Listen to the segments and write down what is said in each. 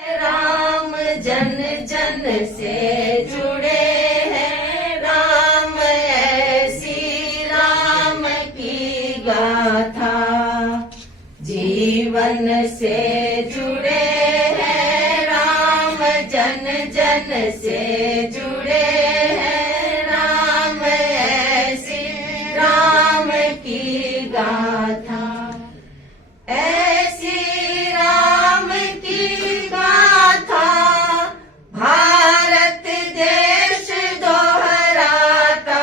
राम जन जन से जुड़े हैं राम, ऐसी राम की गाथा। जीवन से जुड़े हैं राम, जन जन से जुड़े हैं राम, ऐसी राम की गाथा। ऐसी राम की गाथा भारत देश दोहराता,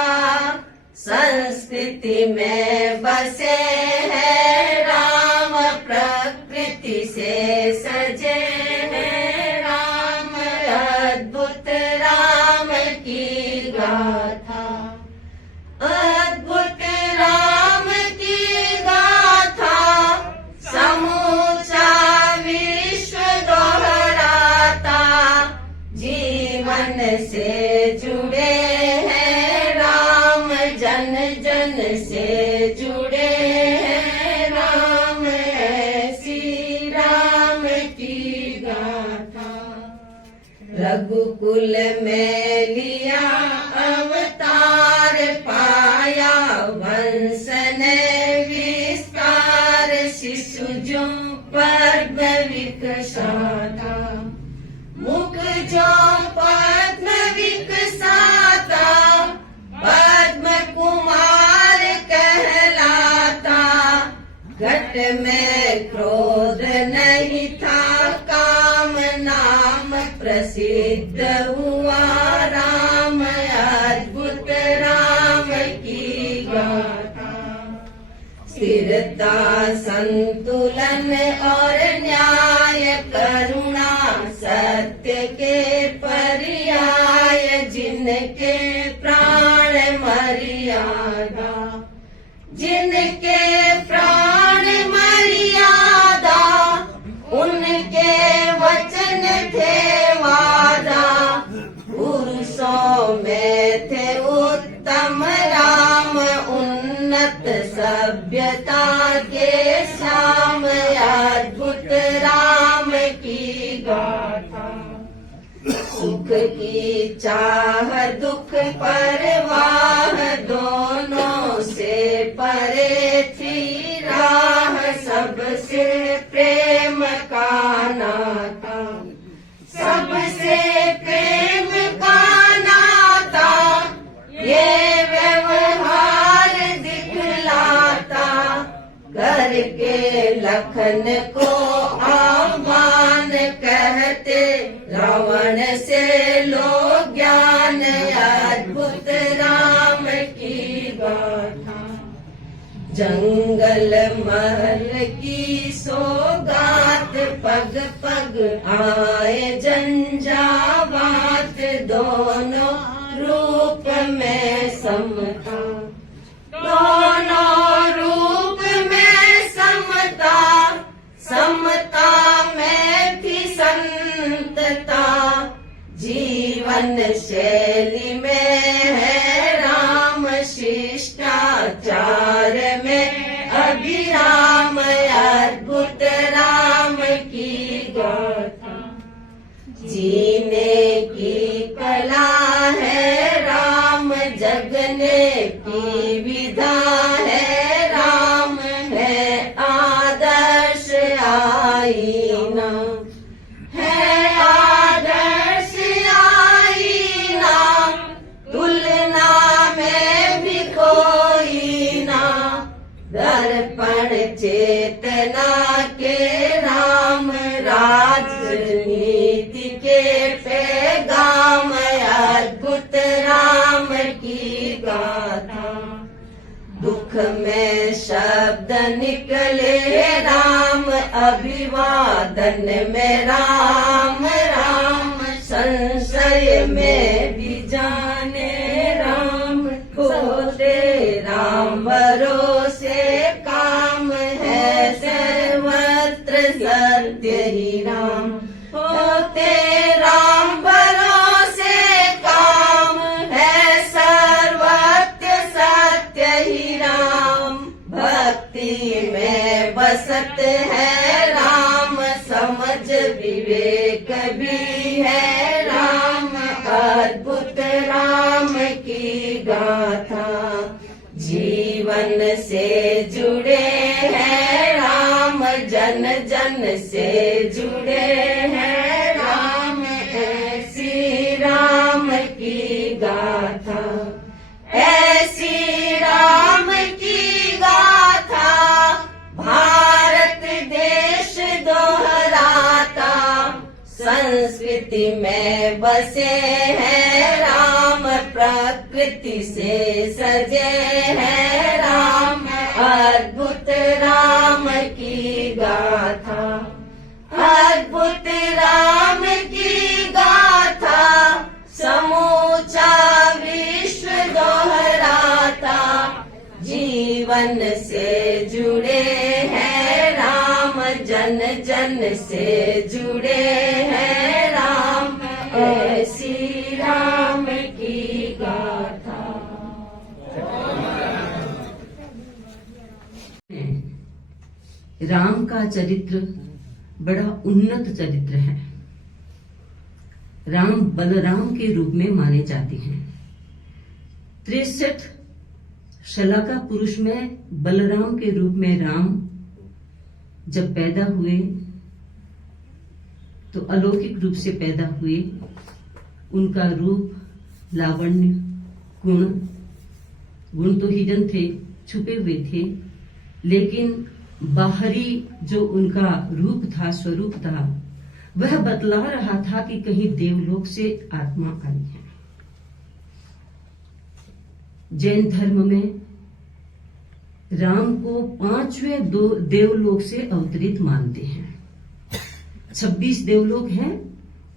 संस्कृति में बसे हैं राम, प्रकृति से सजे हैं राम, अद्भुत राम की गाथा। अद्भुत राम की गाथा समूचा विश्व दोहराता, जीवन से जुड़े हैं राम, जन जन से जुड़े हैं राम, ऐसी राम की गाथा। रघुकुल में लिया अवतार, पाया वंश ने विस्तार, शिशु जो पद्म विकसाता, मुख जो पद्म विकसाता, पद्म कुमार कहलाता। घट में क्रोध नहीं था, काम नाम प्रसिद्ध हुआ राम, अद्भुत राम की गाथा। स्थिरता संतुलन और न्याय, करुणा सत्य के पर्याय, जिनके प्राण मर्यादा, जिनके प्राण मर्यादा, उनके वचन थे वादा। पुरुषों में थे उत्तम राम, उन्नत सभ्यता के श्याम, अद्भुत राम की गाथा। सुख की चाह दुख परवाह, दोनों से परे थी राह, सबसे प्रेम का नाता, सबसे प्रेम का नाता, ये व्यवहार दिखलाता। करके लखन को आह्वान, कहते रावण से लो ज्ञान, अद्भुत राम की गाथा। जंगल महल की सौगात, पग पग आए झंझावात, दोनों रूप में समता, दोनों रूप में समता, समता में भी संतता। जीवन शैली में है राम, शिष्टाचार में अभिराम, अद्भुत राम की गाथा। जीने की कला है राम, जगने की विधा है राम, है आदर्श आईना, है आदर्श आईना, तुलना में भी कोई ना। दर्पण चेतना के राम, राजनीति के पैगाम, अद्भुत राम की गाथा। दुख में शब्द निकले राम, अभिवादन में राम राम, संशय में भी जाने राम, होते राम भरोसे काम, है सर्वत्र सत्य ही राम, होते राम भरोसे काम, है सर्वत्र सत्य ही राम। भक्ति में बसत है राम, समझ विवेक भी है राम, अद्भुत राम की गाथा। जीवन से जुड़े हैं राम, जन जन से जुड़े हैं राम, ऐसी राम की गाथा, ऐसी राम की गाथा। भारत देश दोहराता, संस्कृति में बसे हैं राम, प्रकृति से सजे हैं राम, अद्भुत राम की गाथा, अद्भुत राम की गाथा। समूचा विश्व दोहराता, जीवन से जुड़े हैं राम, जन जन से जुड़े हैं राम, ऐसी राम की गाथा। राम का चरित्र बड़ा उन्नत चरित्र है। राम बलराम के रूप में माने जाते हैं। 63 शलाका पुरुष में बलराम के रूप में राम जब पैदा हुए तो अलौकिक रूप से पैदा हुए। उनका रूप, लावण्य, गुण तो हिडन थे, छुपे हुए थे, लेकिन बाहरी जो उनका रूप था, स्वरूप था, वह बतला रहा था कि कहीं देवलोक से आत्मा आई है। जैन धर्म में राम को 5वें देवलोक से अवतरित मानते हैं। 26 देवलोक हैं,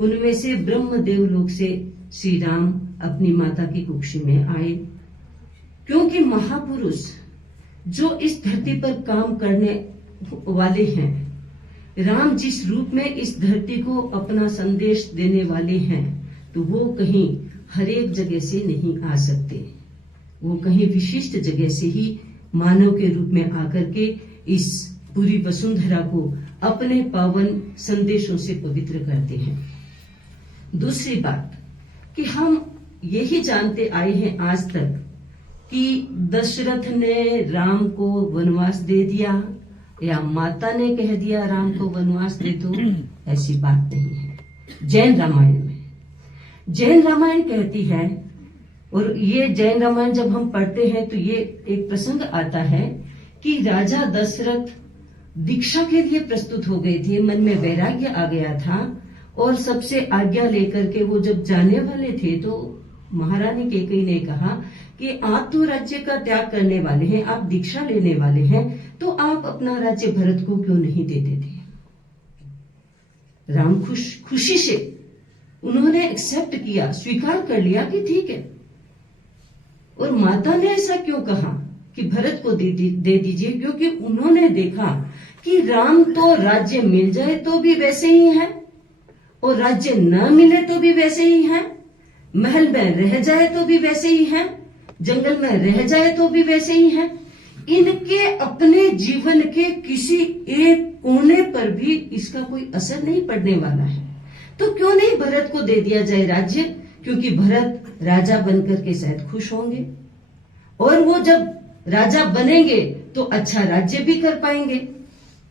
उनमें से ब्रह्म देवलोक से श्री राम अपनी माता की कुक्षी में आए। क्योंकि महापुरुष जो इस धरती पर काम करने वाले हैं, राम जिस रूप में इस धरती को अपना संदेश देने वाले हैं, तो वो कहीं हर एक जगह से नहीं आ सकते। वो कहीं विशिष्ट जगह से ही मानव के रूप में आकर के इस पूरी वसुंधरा को अपने पावन संदेशों से पवित्र करते हैं। दूसरी बात कि हम यही जानते आए हैं आज तक कि दशरथ ने राम को वनवास दे दिया या माता ने कह दिया राम को वनवास दे दो, ऐसी बात नहीं है। जैन रामायण कहती है, और ये जैन रामायण जब हम पढ़ते हैं तो ये एक प्रसंग आता है कि राजा दशरथ दीक्षा के लिए प्रस्तुत हो गए थे, मन में वैराग्य आ गया था, और सबसे आज्ञा लेकर के वो जब जाने वाले थे तो महारानी कैकेयी ने कहा कि आप तो राज्य का त्याग करने वाले हैं, आप दीक्षा लेने वाले हैं, तो आप अपना राज्य भरत को क्यों नहीं दे देते। राम खुशी से उन्होंने एक्सेप्ट किया, स्वीकार कर लिया कि ठीक है। और माता ने ऐसा क्यों कहा कि भरत को दे दीजिए, क्योंकि उन्होंने देखा कि राम तो राज्य मिल जाए तो भी वैसे ही है, और राज्य न मिले तो भी वैसे ही है, महल में रह जाए तो भी वैसे ही है, जंगल में रह जाए तो भी वैसे ही है। इनके अपने जीवन के किसी एक कोने पर भी इसका कोई असर नहीं पड़ने वाला है, तो क्यों नहीं भरत को दे दिया जाए राज्य, क्योंकि भरत राजा बनकर के शायद खुश होंगे, और वो जब राजा बनेंगे तो अच्छा राज्य भी कर पाएंगे,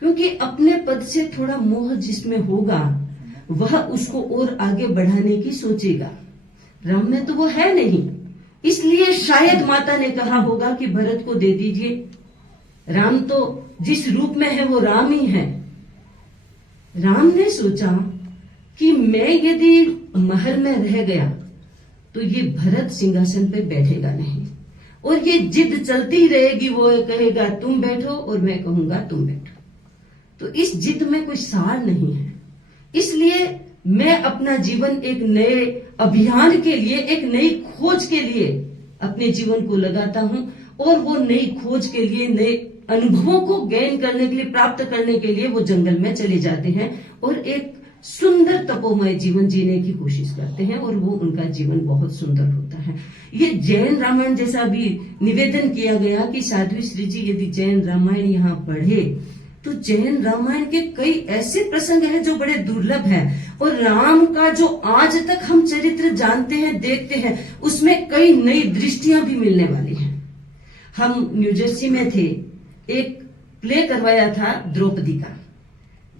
क्योंकि अपने पद से थोड़ा मोह जिसमें होगा वह उसको और आगे बढ़ाने की सोचेगा। राम में तो वो है नहीं, इसलिए शायद माता ने कहा होगा कि भरत को दे दीजिए। राम तो जिस रूप में है वो राम ही है। राम ने सोचा कि मैं यदि महल में रह गया तो ये भरत सिंहासन पे बैठेगा नहीं, और ये जिद चलती रहेगी, वो कहेगा तुम बैठो और मैं कहूंगा तुम बैठो, तो इस जिद में कोई सार नहीं है। इसलिए मैं अपना जीवन एक नए अभियान के लिए, एक नई खोज के लिए अपने जीवन को लगाता हूं, और वो नई खोज के लिए, नए अनुभवों को गेन करने के लिए, प्राप्त करने के लिए वो जंगल में चले जाते हैं और एक सुंदर तपोमय जीवन जीने की कोशिश करते हैं, और वो उनका जीवन बहुत सुंदर होता है। ये जैन रामायण जैसा भी निवेदन किया गया कि साध्वी श्री जी यदि जैन रामायण यहाँ पढ़े तो जैन रामायण के कई ऐसे प्रसंग हैं जो बड़े दुर्लभ हैं, और राम का जो आज तक हम चरित्र जानते हैं, देखते हैं, उसमें कई नई दृष्टियां भी मिलने वाली हैं। हम न्यू जर्सी में थे, एक प्ले करवाया था द्रौपदी का,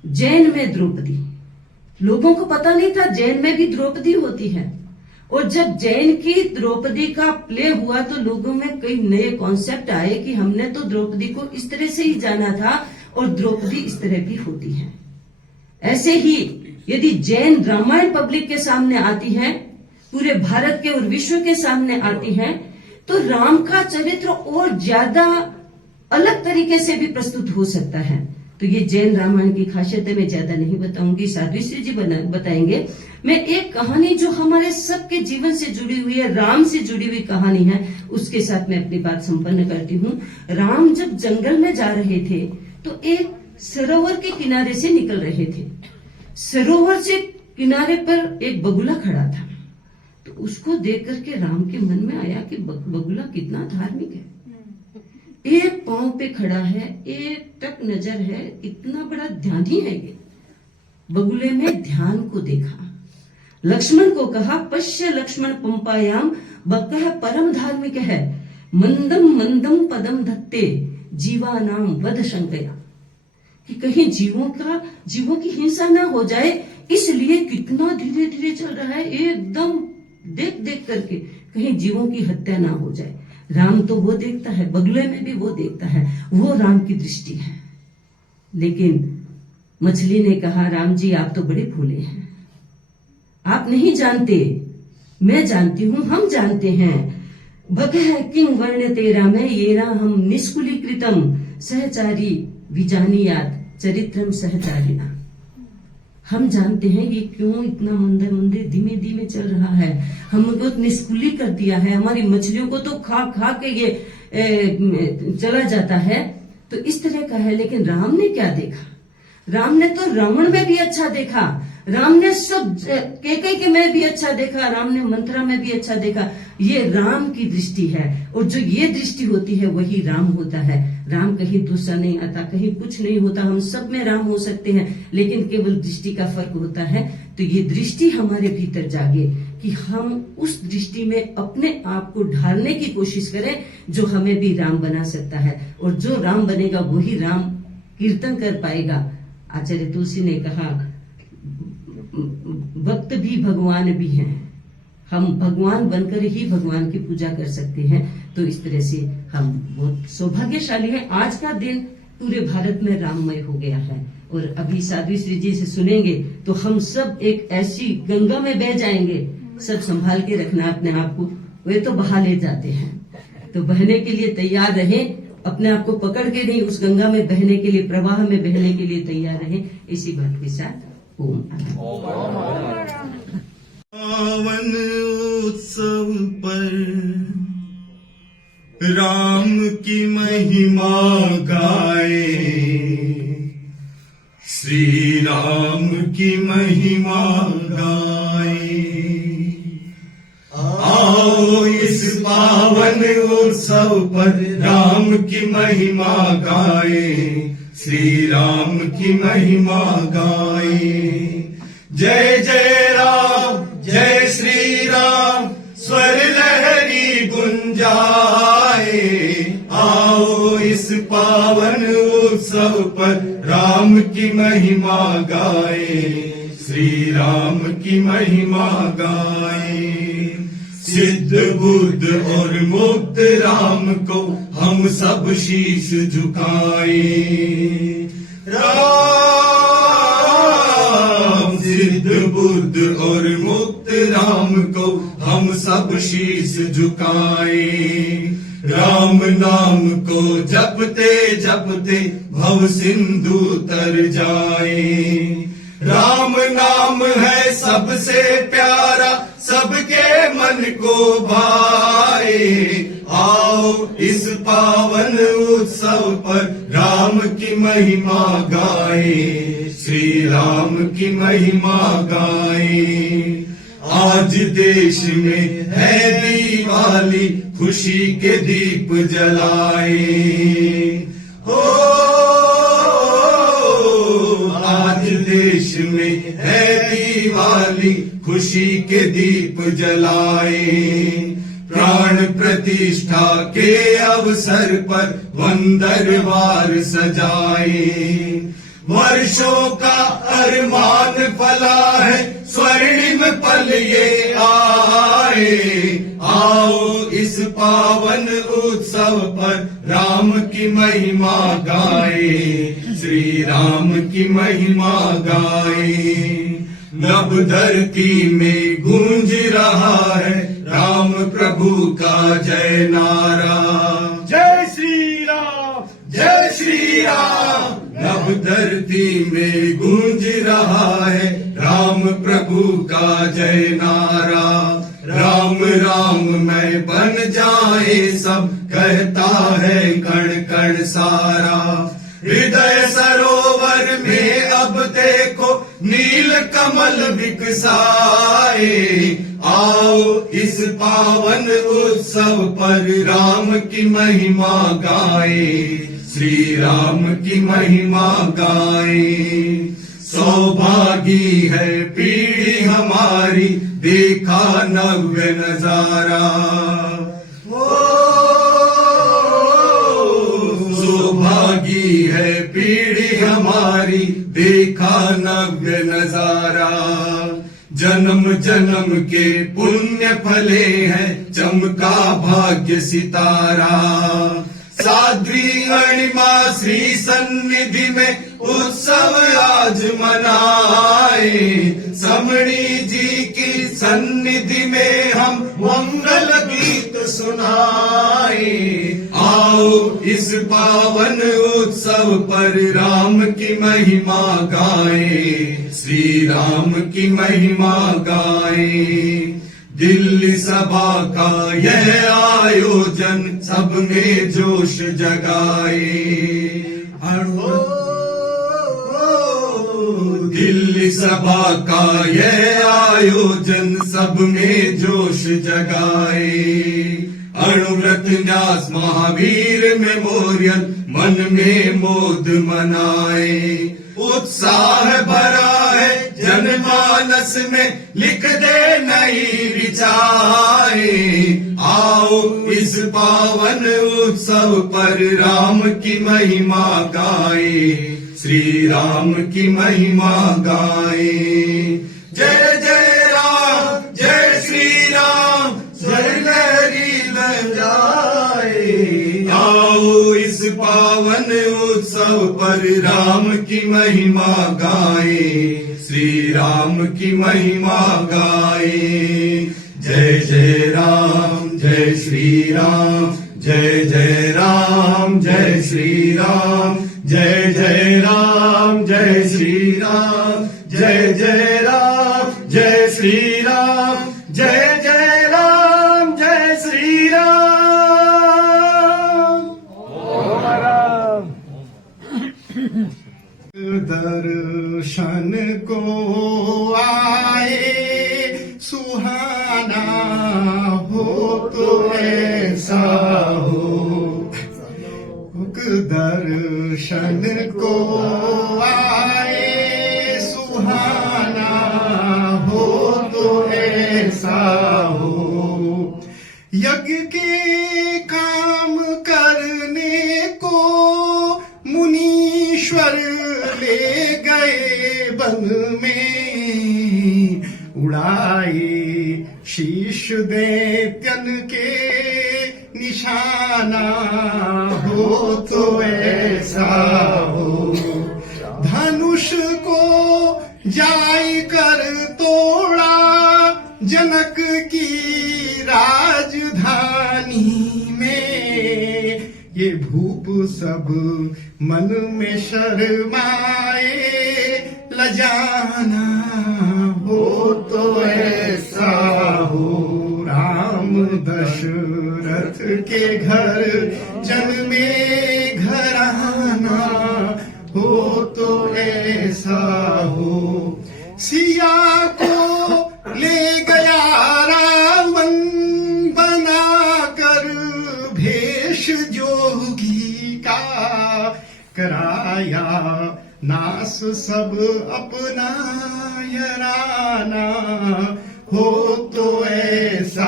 जैन में द्रौपदी। लोगों को पता नहीं था जैन में भी द्रौपदी होती है, और जब जैन की द्रौपदी का प्ले हुआ तो लोगों में कई नए कॉन्सेप्ट आए कि हमने तो द्रौपदी को इस तरह से ही जाना था और द्रौपदी इस तरह भी होती है। ऐसे ही यदि जैन रामायण पब्लिक के सामने आती है, पूरे भारत के और विश्व के सामने आती है, तो राम का चरित्र और ज्यादा अलग तरीके से भी प्रस्तुत हो सकता है। तो ये जैन रामायण की खासियतें मैं ज्यादा नहीं बताऊंगी, साध्वी श्री जी बताएंगे। मैं एक कहानी जो हमारे सबके जीवन से जुड़ी हुई है, राम से जुड़ी हुई कहानी है, उसके साथ मैं अपनी बात संपन्न करती हूँ। राम जब जंगल में जा रहे थे तो एक सरोवर के किनारे से निकल रहे थे। सरोवर से किनारे पर एक बगुला खड़ा था, तो उसको देख करके राम के मन में आया कि बगुला कितना धार्मिक है, एक पांव पे खड़ा है, एक टक नजर है, इतना बड़ा ध्यानी है ये। बगुले में ध्यान को देखा, लक्ष्मण को कहा, पश्य लक्ष्मण पंपायाम बकह परम धार्मिक है, मंदम मंदम पदम धत्ते जीवानाम वध शंकया, कि कहीं जीवों की हिंसा ना हो जाए, इसलिए कितना धीरे धीरे चल रहा है, एकदम देख देख करके कहीं जीवों की हत्या ना हो जाए। राम तो वो देखता है, बगुले में भी वो देखता है, वो राम की दृष्टि है। लेकिन मछली ने कहा, राम जी आप तो बड़े भोले हैं, आप नहीं जानते, मैं जानती हूं, हम जानते हैं। बकह किंग वर्ण तेरा में येरा हम निष्कुलीकृतम सहचारी विजानियात चरित्रम सहचारिना। हम जानते हैं ये क्यों इतना मंदे मंदे धीमे धीमे चल रहा है, हमको निष्कुली कर दिया है, हमारी मछलियों को तो खा खा के ये चला जाता है, तो इस तरह का है। लेकिन राम ने क्या देखा? राम ने तो रावण में भी अच्छा देखा, राम ने सब कैकेयी में भी अच्छा देखा, राम ने मंथरा में भी अच्छा देखा। ये राम की दृष्टि है, और जो ये दृष्टि होती है वही राम होता है। राम कहीं दूसरा नहीं आता, कहीं कुछ नहीं होता, हम सब में राम हो सकते हैं, लेकिन केवल दृष्टि का फर्क होता है। तो ये दृष्टि हमारे भीतर जागे कि हम उस दृष्टि में अपने आप को ढालने की कोशिश करें जो हमें भी राम बना सकता है, और जो राम बनेगा वही राम कीर्तन कर पाएगा। आचार्य तुलसी ने कहा, भक्त भी भगवान भी हैं, हम भगवान बनकर ही भगवान की पूजा कर सकते हैं। तो इस तरह से हम बहुत सौभाग्यशाली हैं। आज का दिन पूरे भारत में राममय हो गया है, और अभी साध्वी श्री जी से सुनेंगे तो हम सब एक ऐसी गंगा में बह जाएंगे। सब संभाल के रखना अपने आप को, वे तो बहा ले जाते हैं, तो बहने के लिए तैयार रहें, अपने आप को पकड़ के नहीं, उस गंगा में बहने के लिए, प्रवाह में बहने के लिए तैयार रहें। इसी बात के साथ ओम पावन उत्सव पर राम की महिमा गाए, श्री राम की महिमा गाए। आओ इस पावन उत्सव पर राम की महिमा गाए, श्री राम की महिमा गाए। जय जय राम, जय श्री राम, स्वर लहरी गुंजाए। आओ इस पावन उत्सव पर राम की महिमा गाए, श्री राम की महिमा गाए। सिद्ध बुद्ध और मुक्त राम को हम सब शीश झुकाए। राम सिद्ध बुद्ध और मुक्त राम को हम सब शीश झुकाए। राम नाम को जपते जपते भव सिंधु तर जाए। राम नाम है सबसे प्यारा, सबके मन को भाए। आओ इस पावन उत्सव पर राम की महिमा गाए, श्री राम की महिमा गाए। आज देश में है दिवाली, खुशी के दीप जलाए। हो में है दिवाली, खुशी के दीप जलाए। प्राण प्रतिष्ठा के अवसर पर वंदरवार सजाए। वर्षों का अरमान फला है, स्वर्णिम पल ये आए। आओ इस पावन उत्सव पर राम की महिमा गाए, श्री राम की महिमा गाए। नभ धरती में गूंज रहा है राम प्रभु का जय नारा। जय श्री राम, जय श्री राम। नभ धरती में गूंज रहा है राम प्रभु का जय नारा। राम राम मैं बन जाए सब, कहता है कण कण सारा। हृदय सरोवर में अब देखो नील कमल विकसाए। आओ इस पावन उत्सव पर राम की महिमा गाए, श्री राम की महिमा गाए। सौभागी है पीढ़ी हमारी, देखा नव्य नजारा। सौभागी है पीढ़ी हमारी, देखा नव्य नजारा। जन्म जन्म के पुण्य फले हैं, चमका भाग्य सितारा। साध्वी अणिमा श्री सन्निधि में उत्सव आज मनाए। समणी जी की सन्निधि में हम मंगल गीत सुनाए। आओ इस पावन उत्सव पर राम की महिमा गाए, श्री राम की महिमा गाए। दिल्ली सभा का यह आयोजन सब में जोश जगाए। दिल्ली सभा का यह आयोजन सब में जोश जगाए। अणुव्रत न्यास महावीर मेमोरियल मन में मोद मनाए। उत्साह भरा है जनमानस में, लिख दे नई ऋचाएं। आओ इस पावन उत्सव पर राम की महिमा गाए, श्री राम की महिमा गाए। जय जय राम, जय श्री राम, जय लहरी लहराए। आओ इस पावन उत्सव पर राम की महिमा गाए, श्री राम की महिमा गाए। जय जय राम, जय श्री राम, जय जय राम, जय श्री राम, जय जय राम, जय श्री राम, जय जय राम, जय श्री राम, जय जय राम, जय श्री राम। दर्शन को आए सुहाना हो तो ऐसा हो। दर्शन को आए सुहाना हो तो ऐसा हो। यज्ञ के काम करने को मुनीश्वर ले गए वन में, उड़ाए शीश दैत्यन के निशाना हो तो ऐसा हो। धनुष को जाय कर तोड़ा जनक की राजधानी में। ये भूप सब मन में शर्माए, लजाना हो तो ऐसा हो। राम दशरथ के घर जन्मे घराना हो तो ऐसा हो। सिया को ले गया रावण बनाकर भेष जोगी का, कराया नास सब अपना यराना हो तो ऐसा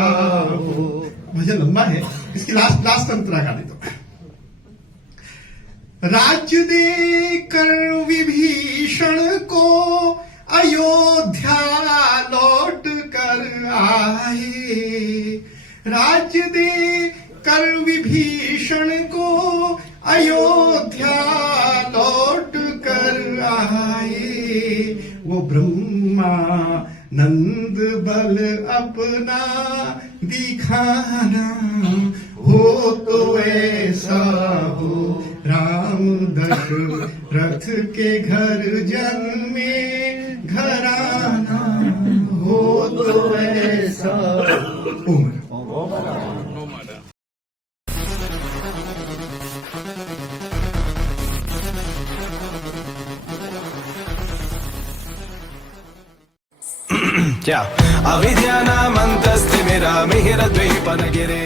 हो। भजन लंबा है, इसकी लास्ट अंतरा गा दो। राज्य दे कर विभीषण को अयोध्या लौट कर आए। राज्य दे कर विभीषण को अयोध्या लौट कर आए। वो ब्रह्मा नंद बल अपना दिखाना हो तो ऐसा हो। राम दशरथ के घर जन्मे घराना हो तो ऐसा। क्या अविद्यानामन्तस्तिमिरमिहिरद्वीपनगिरे